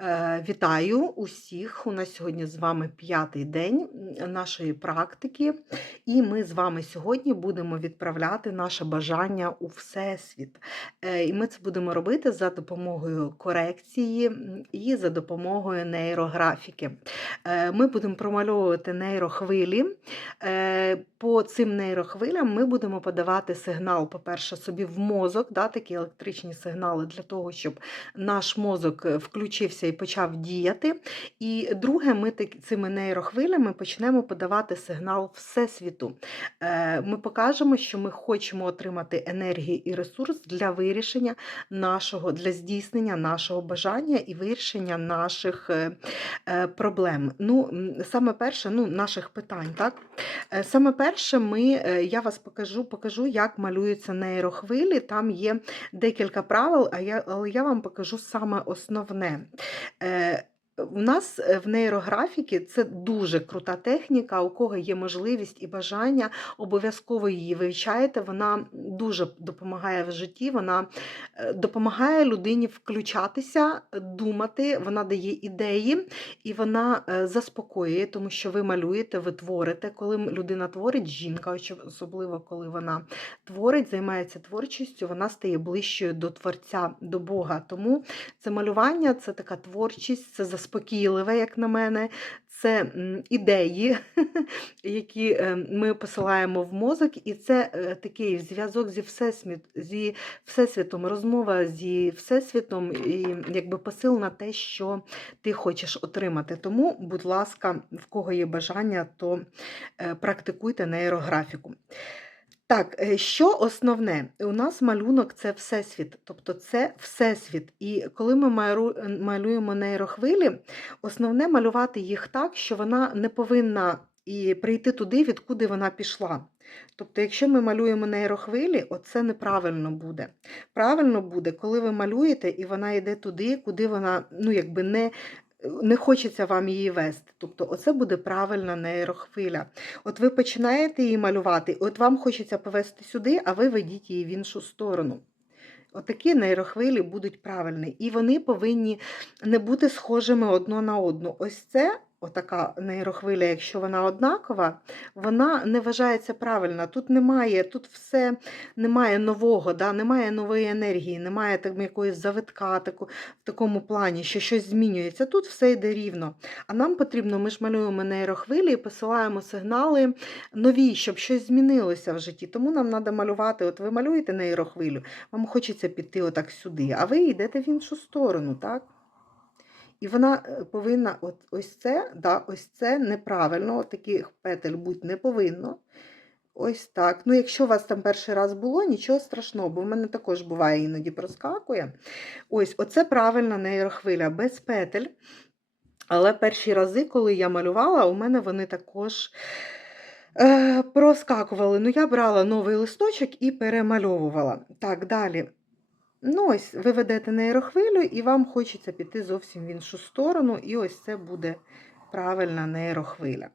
Е, Вітаю усіх! У нас сьогодні з вами п'ятий день нашої практики, і ми з вами сьогодні будемо відправляти наше бажання у Всесвіт. Е, І ми це будемо робити за допомогою корекції і за допомогою нейрографіки. Е, Ми будемо промальовувати нейрохвилі. По цим нейрохвилям ми будемо подавати сигнал, по-перше, собі в мозок, да, такі електричні сигнали для того, щоб наш мозок включився і почав діяти. І друге, ми цими нейрохвилями почнемо подавати сигнал Всесвіту. Е, Ми покажемо, що ми хочемо отримати енергію і ресурс для вирішення нашого, для здійснення нашого бажання і вирішення наших е, е, проблем. Ну, саме перше, ну, наших питань, так? Саме перше, ми, я вас покажу, покажу, як малюються нейрохвилі. Там є декілька правил, але я вам покажу саме основне. 呃 У нас е, в нейрографіки це дуже крута техніка. У кого є можливість і бажання, обов'язково її вивчайте. Вона дуже допомагає в житті. Вона е, допомагає людині включатися, думати. Вона дає ідеї і вона е, заспокоює, тому що ви малюєте, ви творите. Коли людина творить, жінка, особливо коли вона творить, займається творчістю, вона стає ближчою до Творця, до Бога. Тому це малювання, це така творчість, це заспокійливе, як на мене, це ідеї, які е, ми посилаємо в мозок, і це е, такий зв'язок зі всесвіт, зі всесвітом, розмова зі всесвітом, і якби посил на те, що ти хочеш отримати. Тому, будь ласка, в кого є бажання, то е, практикуйте нейрографіку. Так, е, що основне? У нас малюнок це всесвіт, тобто це всесвіт. І коли ми е, малюємо нейрохвилі, основне малювати їх так, що вона не повинна і прийти туди, відкуди вона пішла. Тобто, якщо ми малюємо нейрохвилі, оце неправильно буде. Правильно буде, коли ви малюєте, і вона йде туди, куди вона ну, якби не, не хочеться вам її вести. Тобто, оце буде правильна нейрохвиля. От ви починаєте її малювати, от вам хочеться повести сюди, а ви ведіть її в іншу сторону. Отакі нейрохвилі будуть правильні. І вони повинні не бути схожими одно на одну. Ось це. Отака нейрохвиля, якщо вона однакова, вона не вважається правильна. Тут немає, тут все немає нового, да? немає нової енергії, немає там якоїсь завитка таку, в такому плані, що щось змінюється. Тут все йде рівно. А нам потрібно, ми ж малюємо нейрохвилі і посилаємо сигнали нові, щоб щось змінилося в житті. Тому нам треба малювати. От ви малюєте нейрохвилю, вам хочеться піти отак сюди, а ви йдете в іншу сторону, так? І вона е, повинна, от ось це, да, ось це неправильно, от таких петель бути не повинно. Ось так. Ну, якщо у вас там перший раз було, нічого страшного, бо в мене також буває іноді проскакує. Ось, оце правильна нейрохвиля, без петель. Але перші рази, коли я малювала, у мене вони також е, проскакували. Ну, я брала новий листочок і перемальовувала. Так, далі. Ну, ось ви ведете нейрохвилю, і вам хочеться піти зовсім в іншу сторону, і ось це буде правильна нейрохвиля.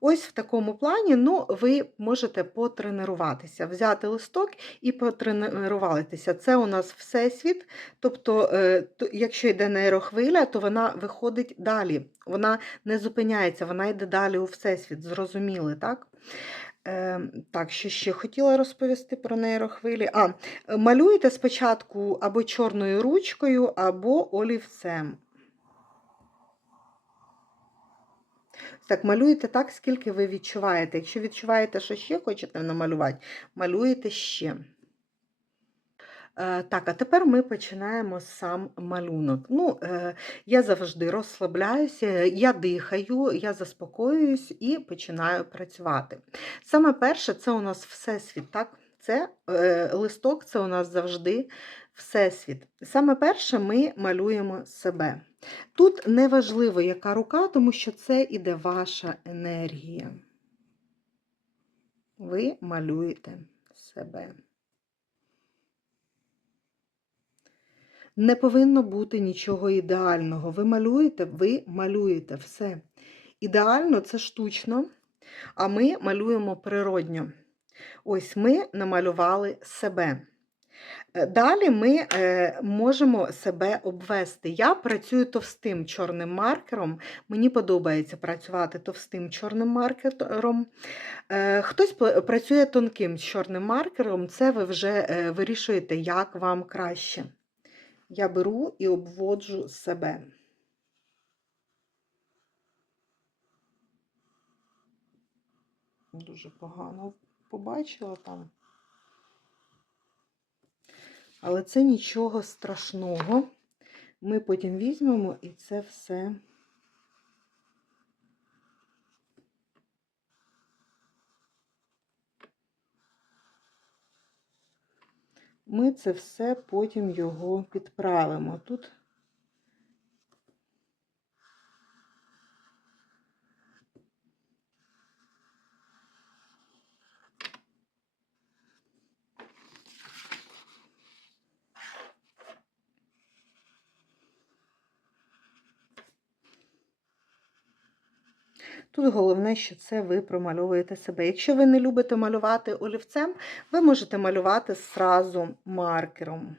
Ось в такому плані ну, ви можете потренуватися, взяти листок і потренуватися. Це у нас всесвіт. Тобто, е, якщо йде нейрохвиля, то вона виходить далі. Вона не зупиняється, вона йде далі у всесвіт. Зрозуміли, так? Е, так, що ще хотіла розповісти про нейрохвилі. А, е, малюєте спочатку або чорною ручкою, або олівцем. Так, малюєте так, скільки ви відчуваєте. Якщо відчуваєте, що ще хочете намалювати, малюєте ще. Е, Так, а тепер ми починаємо сам малюнок. Ну, е, я завжди розслабляюся, я дихаю, я заспокоююсь і починаю працювати. Саме перше, це у нас всесвіт, так? Це е, листок, це у нас завжди всесвіт. Саме перше ми малюємо себе. Тут не важливо, яка рука, тому що це іде ваша енергія. Ви малюєте себе. Не повинно бути нічого ідеального. Ви малюєте, ви малюєте все. Ідеально це штучно, а ми малюємо природньо. Ось ми намалювали себе. Е, Далі ми е, можемо себе обвести. Я працюю товстим чорним маркером. Мені подобається працювати товстим чорним маркером. Е, Хтось працює тонким чорним маркером, це ви вже вирішуєте, як вам краще. Я беру і обводжу себе. Дуже погано побачила там. Але це нічого страшного. Ми потім візьмемо і це все. Ми це все потім його підправимо. Тут Тут головне, що це ви промальовуєте себе. Якщо ви не любите малювати олівцем, ви можете малювати зразу маркером.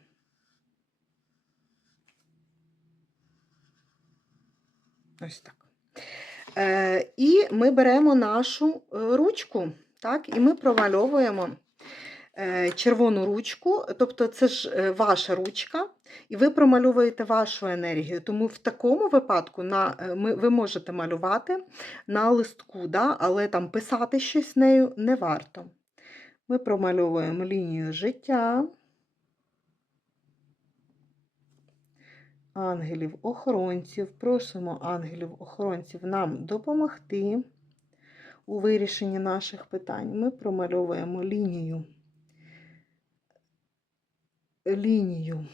Ось так. Е, і ми беремо нашу е, ручку, так, і ми промальовуємо червону ручку, тобто це ж е, ваша ручка, і ви промальовуєте вашу енергію. Тому в такому випадку на, е, ви можете малювати на листку, да, але там писати щось нею не варто. Ми промальовуємо лінію життя. Ангелів-охоронців, просимо ангелів-охоронців нам допомогти у вирішенні наших питань. Ми промальовуємо лінію, лінію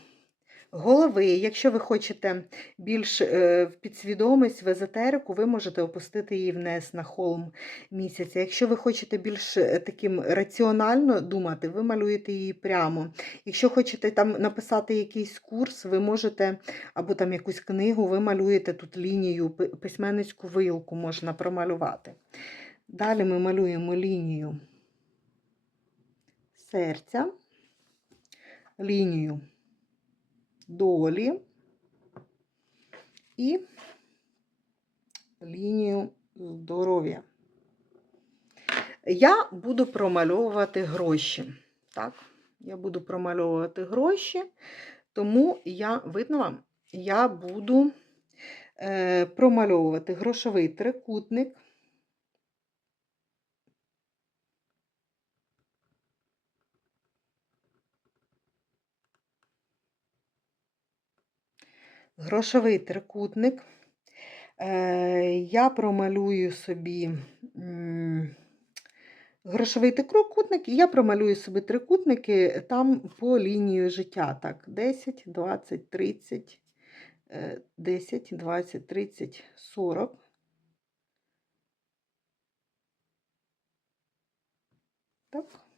голови. Якщо ви хочете більш е, в підсвідомість, в езотерику, ви можете опустити її вниз на холм місяця. Якщо ви хочете більш е, таким раціонально думати, ви малюєте її прямо. Якщо хочете там написати якийсь курс, ви можете, або там якусь книгу, ви малюєте тут лінію, письменницьку вилку можна промалювати. Далі ми малюємо лінію серця, лінію долі і лінію здоров'я. Я буду промальовувати гроші. Так, я буду промальовувати гроші, тому я, видно вам, я буду е, промальовувати грошовий трикутник. Грошовий трикутник. Е, Я промалюю собі грошовий трикутник, і я промалюю собі трикутники там по лінії життя. Так, 10, 20, 30, е, 10, 20, 30, 40. Так.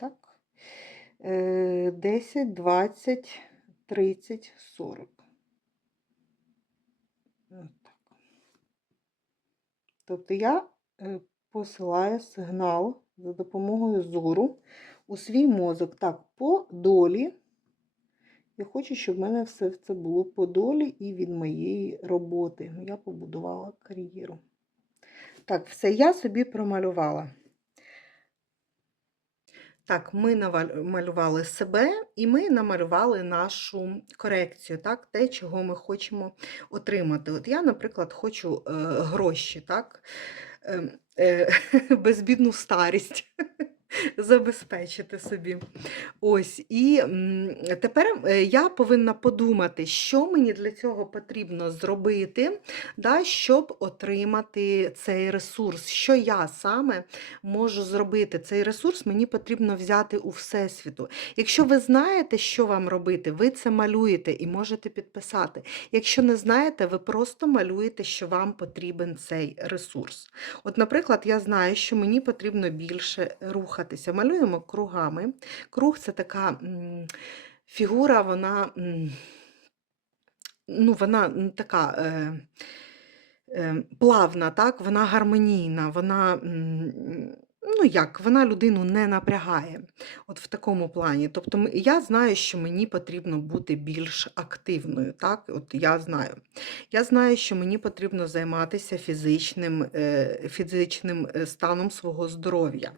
Так. Е, 10, 20, 30, 40. Так. Тобто я е, посилаю сигнал за допомогою зору у свій мозок. Так, по долі. Я хочу, щоб в мене все це було по долі і від моєї роботи. Я побудувала кар'єру. Так, все я собі промалювала. Так, ми намалювали себе і ми намалювали нашу корекцію, так, те, чого ми хочемо отримати. От я, наприклад, хочу е, гроші, так, е, е, безбідну старість забезпечити собі. Ось, і тепер е, я повинна подумати, що мені для цього потрібно зробити, да, щоб отримати цей ресурс. Що я саме можу зробити? Цей ресурс мені потрібно взяти у Всесвіту. Якщо ви знаєте, що вам робити, ви це малюєте і можете підписати. Якщо не знаєте, ви просто малюєте, що вам потрібен цей ресурс. От, наприклад, я знаю, що мені потрібно більше рухатися. Малюємо кругами. Круг це така фігура, вона. ну, вона така е, е, плавна, так? вона гармонійна, вона. Ну, як, вона людину не напрягає, от в такому плані. Тобто я знаю, що мені потрібно бути більш активною. Так? От я знаю. Я знаю, що мені потрібно займатися фізичним, е, фізичним станом свого здоров'я.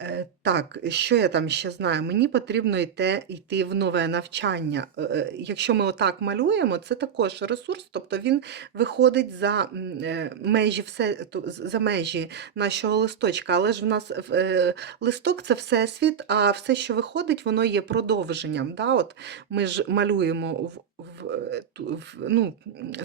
Е, Так, що я там ще знаю? Мені потрібно йти, йти в нове навчання. Е, е, Якщо ми отак малюємо, це також ресурс, тобто він виходить за е, межі все, за межі нашого листочка. Але ж в нас е, листок це всесвіт, а все, що виходить, воно є продовженням. Да? От ми ж малюємо в, в, е, в, ну,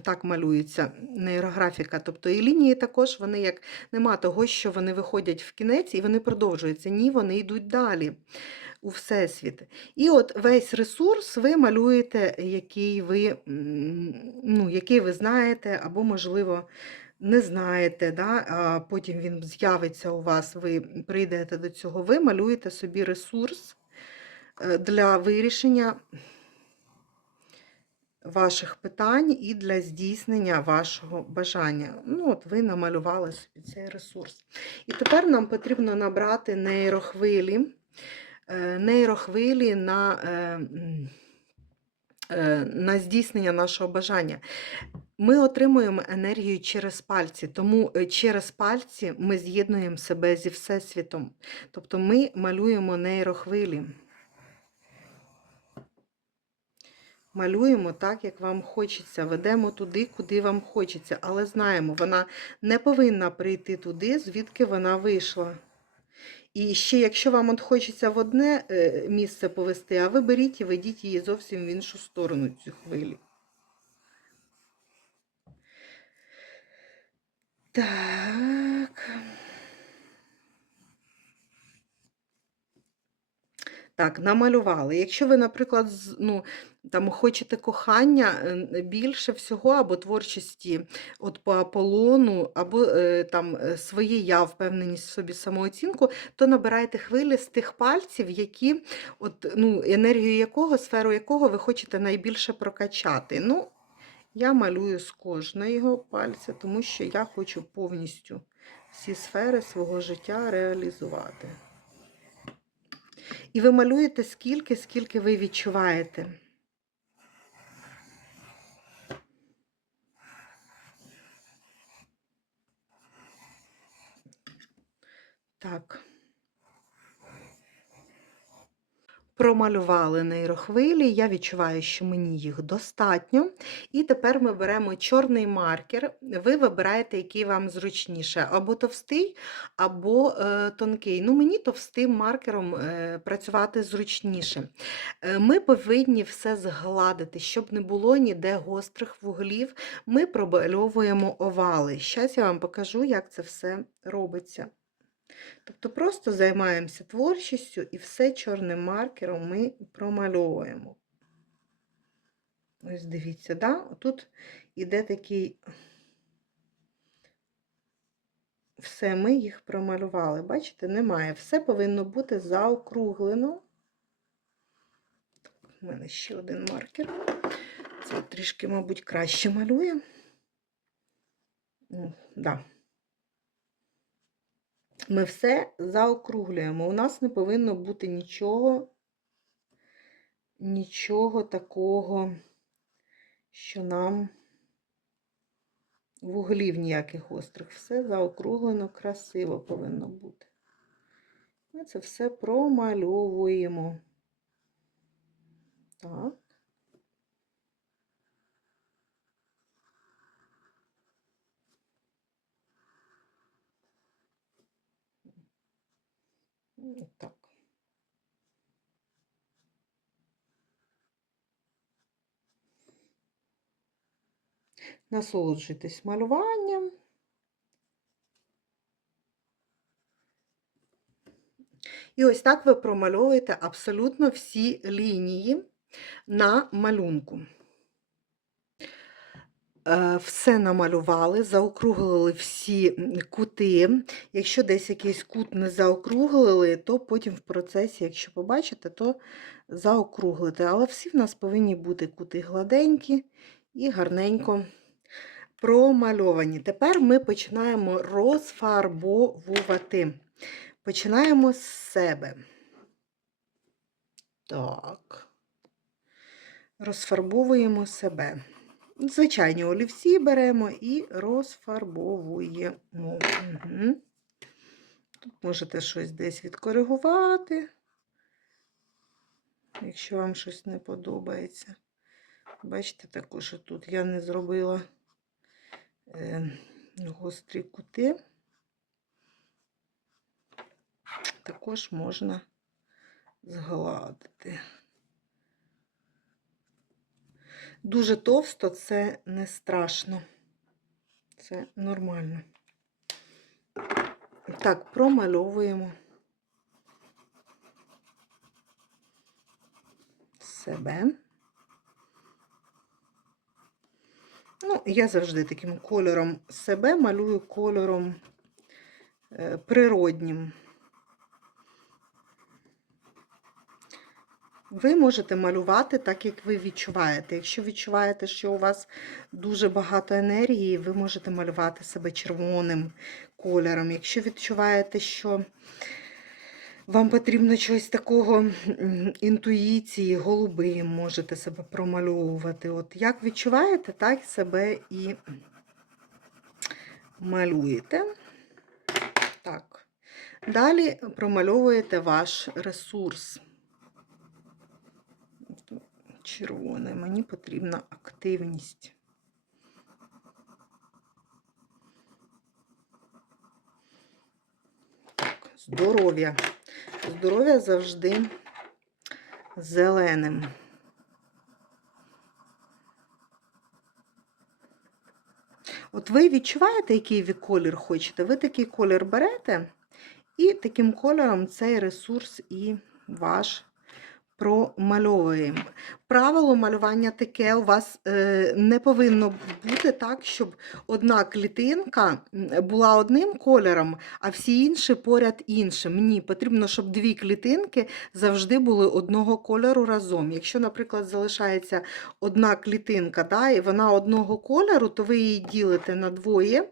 так малюється нейрографіка. Тобто і лінії також вони як нема того, що вони виходять в кінець і вони продовжуються. Ні, вони йдуть далі у Всесвіт. І от весь ресурс ви малюєте, який ви, ну, який ви знаєте, або, можливо, не знаєте, да? а потім він з'явиться у вас, ви прийдете до цього, ви малюєте собі ресурс е, для вирішення ваших питань і для здійснення вашого бажання. Ну, от ви намалювали собі цей ресурс. І тепер нам потрібно набрати нейрохвилі, е, нейрохвилі на, е, е, на здійснення нашого бажання. Ми отримуємо енергію через пальці, тому через пальці ми з'єднуємо себе зі Всесвітом. Тобто ми малюємо нейрохвилі. Малюємо так, як вам хочеться, ведемо туди, куди вам хочеться, але знаємо, вона не повинна прийти туди, звідки вона вийшла. І ще, якщо вам от хочеться в одне е, місце повести, а ви беріть і ведіть її зовсім в іншу сторону, цю хвилі. Так. Так, намалювали. Якщо ви, наприклад, ну, там, хочете кохання е, більше всього, або творчості от по Аполлону, або е, там, е, своє я, впевненість в собі самооцінку, то набирайте хвилі з тих пальців, які, от, ну, енергію якого, сферу якого ви хочете найбільше прокачати. Ну, я малюю з кожного пальця, тому що я хочу повністю всі сфери свого життя реалізувати. І ви малюєте скільки, скільки ви відчуваєте. Так. Промалювали нейрохвилі, я відчуваю, що мені їх достатньо. І тепер ми беремо чорний маркер. Ви вибираєте, який вам зручніше, або товстий, або е, тонкий. Ну, мені товстим маркером е, працювати зручніше. Е, Ми повинні все згладити, щоб не було ніде гострих вуглів. Ми промальовуємо овали. Зараз я вам покажу, як це все робиться. Тобто просто займаємося творчістю і все чорним маркером ми промальовуємо. Ось дивіться, да? тут іде такий. Все, ми їх промалювали. Бачите, немає. Все повинно бути заокруглено. У мене ще один маркер. Це трішки, мабуть, краще малює. М, Да. Ми все заокруглюємо. У нас не повинно бути нічого, нічого такого, що нам вуглів ніяких гострих. Все заокруглено, красиво повинно бути. Ми це все промальовуємо. Так. Так. Насолоджуйтесь малюванням. І ось так ви промальовуєте абсолютно всі лінії на малюнку. Е, Все намалювали, заокруглили всі кути. Якщо десь якийсь кут не заокруглили, то потім в процесі, якщо побачите, то заокруглите. Але всі в нас повинні бути кути гладенькі і гарненько промальовані. Тепер ми починаємо розфарбовувати. Починаємо з себе. Так. Розфарбовуємо себе. Звичайні олівці беремо і розфарбовуємо. Угу. Тут можете щось десь відкоригувати, якщо вам щось не подобається. Бачите, також тут я не зробила е, гострі кути. Також можна згладити. Дуже товсто це не страшно, це нормально. Так, промальовуємо себе. Ну, я завжди таким кольором себе малюю кольором е, природнім. Ви можете малювати так, як ви відчуваєте. Якщо відчуваєте, що у вас дуже багато енергії, ви можете малювати себе червоним кольором. Якщо відчуваєте, що вам потрібно щось такого інтуїції, голубим можете себе промальовувати. От як відчуваєте, так себе і малюєте. Так. Далі промальовуєте ваш ресурс червоне. Мені потрібна активність. Здоров'я. Здоров'я завжди зеленим. От ви відчуваєте, який ви колір хочете? Ви такий колір берете, і таким кольором цей ресурс і ваш промальовуємо. Правило малювання таке у вас е, не повинно бути так, щоб одна клітинка була одним кольором, а всі інші поряд іншим. Ні, потрібно, щоб дві клітинки завжди були одного кольору разом. Якщо, наприклад, залишається одна клітинка, да, і вона одного кольору, то ви її ділите на двоє.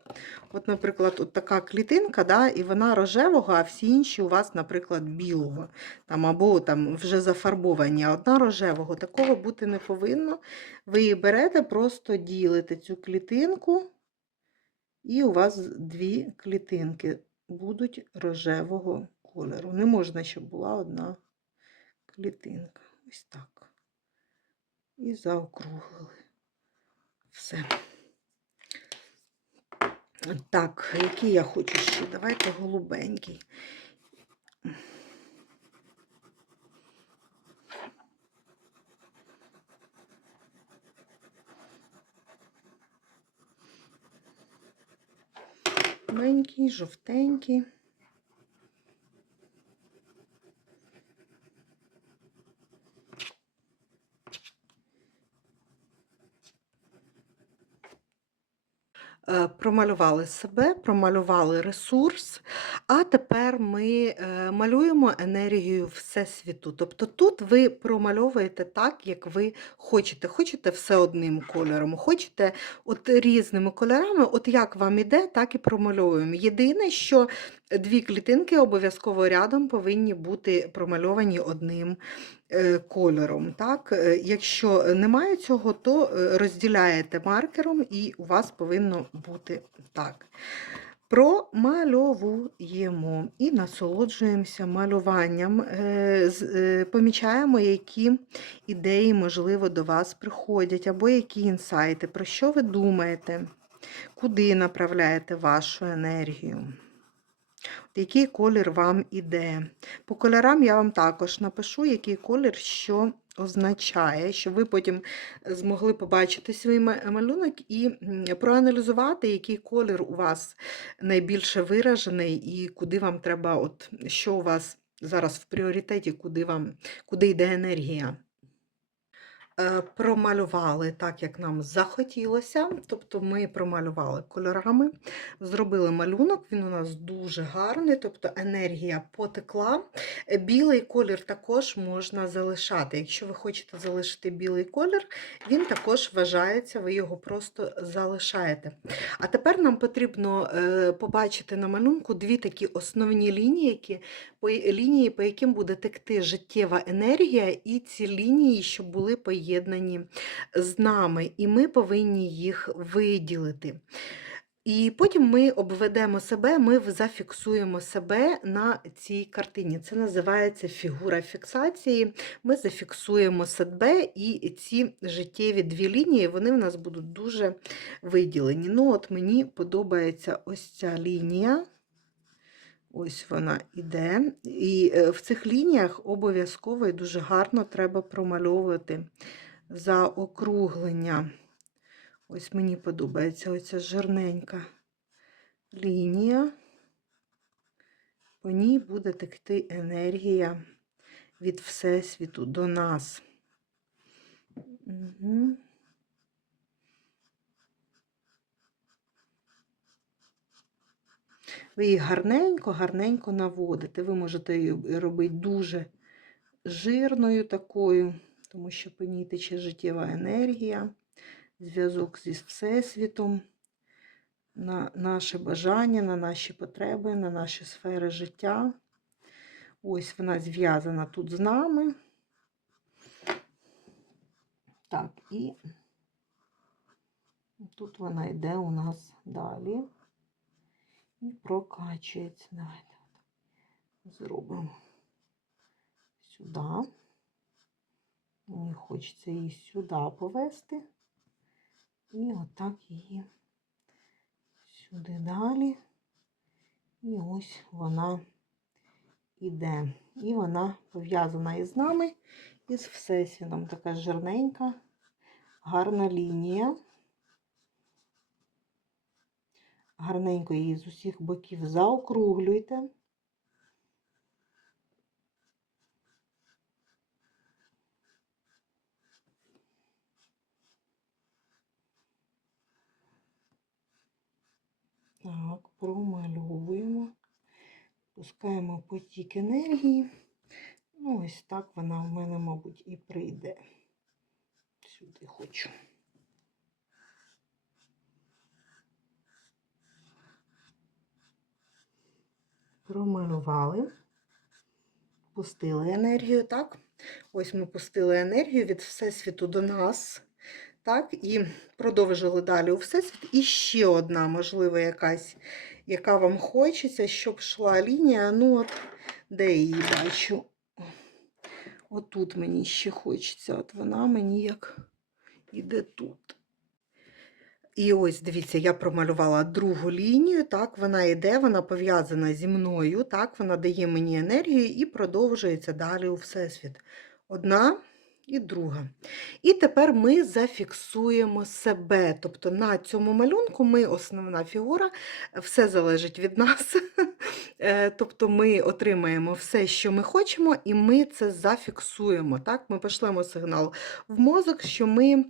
От, наприклад, от така клітинка, да, і вона рожевого, а всі інші у вас, наприклад, білого. Там, Або там вже зафарбовані, одна рожевого. Такого бути не повинно. Ви її берете, просто ділите цю клітинку, і у вас дві клітинки будуть рожевого кольору. Не можна, щоб була одна клітинка. Ось так. І заокруглили. Все. Так, який я хочу ще? Давайте голубенький. Маленький, жовтенький. Промалювали себе, промалювали ресурс, а тепер ми е, малюємо енергію Всесвіту. Тобто тут ви промальовуєте так, як ви хочете. Хочете все одним кольором, хочете от різними кольорами, от як вам іде, так і промальовуємо. Єдине, що дві клітинки обов'язково рядом повинні бути промальовані одним Е, кольором. Так? Е, якщо немає цього, то е, розділяєте маркером і у вас повинно бути так. Промальовуємо і насолоджуємося малюванням, помічаємо, які ідеї, можливо, до вас приходять, або які інсайти, про що ви думаєте, куди направляєте вашу енергію який колір вам іде. По кольорам я вам також напишу, який колір що означає, щоб ви потім змогли побачити свій малюнок і проаналізувати, який колір у вас найбільше виражений, і куди вам треба, от що у вас зараз в пріоритеті, куди вам, куди йде енергія. Е, промалювали так, як нам захотілося. Тобто ми промалювали кольорами, зробили малюнок, він у нас дуже гарний, тобто енергія потекла. Е, Білий колір також можна залишати. Якщо ви хочете залишити білий колір, він також вважається, ви його просто залишаєте. А тепер нам потрібно е, побачити на малюнку дві такі основні лінії, які, по, лінії, по яким буде текти життєва енергія, і ці лінії, щоб були поєднані з нами, і ми повинні їх виділити. І потім ми обведемо себе, ми зафіксуємо себе на цій картині. Це називається фігура фіксації. Ми зафіксуємо себе, і ці життєві дві лінії вони в нас будуть дуже виділені. Ну, от Мені подобається ось ця лінія. Ось вона іде. І е, в цих лініях обов'язково і дуже гарно треба промальовувати заокруглення. Ось мені подобається оця жирненька лінія. По ній буде текти енергія від Всесвіту до нас. Угу. Ви її гарненько, гарненько наводите. Ви можете її робити дуже жирною такою, тому що по ній тече життєва енергія, зв'язок зі Всесвітом, на наше бажання, на наші потреби, на наші сфери життя. Ось вона зв'язана тут з нами. Так, і тут вона йде у нас далі і прокачується. Давайте зробимо сюди. Мені хочеться її сюди повести. І отак її сюди далі. І ось вона іде. І вона пов'язана із нами, із Всесвітом. Така жирненька, гарна лінія. Гарненько її з усіх боків заокруглюйте. Так, промальовуємо, пускаємо потік енергії. Ну, ось так вона в мене, мабуть, і прийде. Сюди хочу. Промалювали, пустили енергію, так? Ось ми пустили енергію від Всесвіту до нас. Так, і продовжили далі у Всесвіт. І ще одна, можливо, якась, яка вам хочеться, щоб йшла лінія. Ну, от, де її бачу? Отут мені ще хочеться. От вона мені як іде тут. І ось, дивіться, я промалювала другу лінію, так, вона йде, вона пов'язана зі мною, так, вона дає мені енергію і продовжується далі у Всесвіт. Одна і друга. І тепер ми зафіксуємо себе. Тобто на цьому малюнку ми основна фігура, все залежить від нас. Е, Тобто ми отримаємо все, що ми хочемо, і ми це зафіксуємо. Так? Ми пошлемо сигнал в мозок, що ми.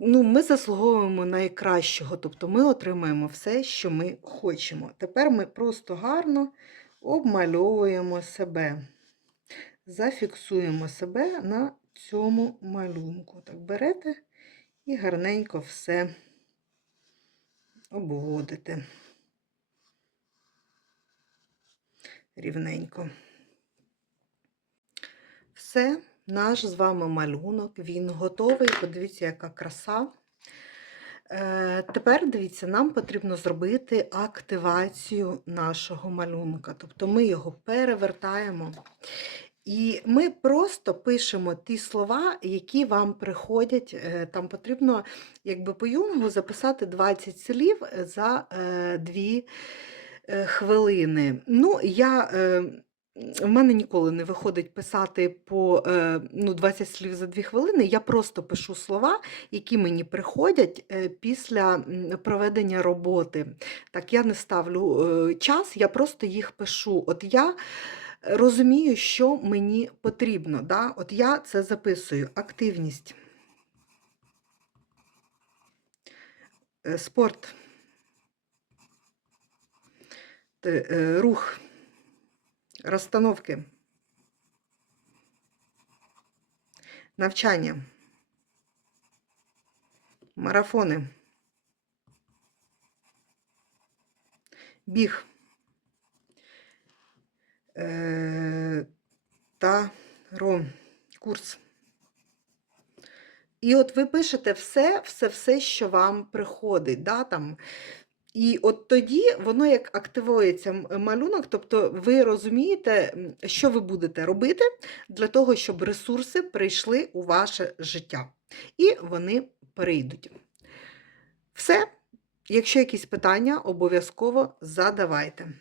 Ну, ми заслуговуємо найкращого, тобто ми отримаємо все, що ми хочемо. Тепер ми просто гарно обмальовуємо себе зафіксуємо себе на цьому малюнку. Так, берете і гарненько все обводите рівненько. Все, наш з вами малюнок, він готовий. Подивіться, яка краса. Е, Тепер дивіться, нам потрібно зробити активацію нашого малюнка. Тобто ми його перевертаємо. І ми просто пишемо ті слова, які вам приходять. Е, там потрібно, якби по юнгу, записати 20 слів за 2 хвилини. Ну, я... В мене ніколи не виходить писати по ну, 20 слів за 2 хвилини. Я просто пишу слова, які мені приходять е, після проведення роботи. Так, я не ставлю е, час, я просто їх пишу. От я розумію, що мені потрібно. Да? От я це записую. Активність. Е, Спорт. Е, Рух. Розстановки. Навчання. Марафони. Біг. Е, Таро. Курс. І от ви пишете все, все, все, що вам приходить. Да, там. І от тоді воно як активується малюнок, тобто ви розумієте, що ви будете робити для того, щоб ресурси прийшли у ваше життя. І вони перейдуть. Все. Якщо якісь питання, обов'язково задавайте.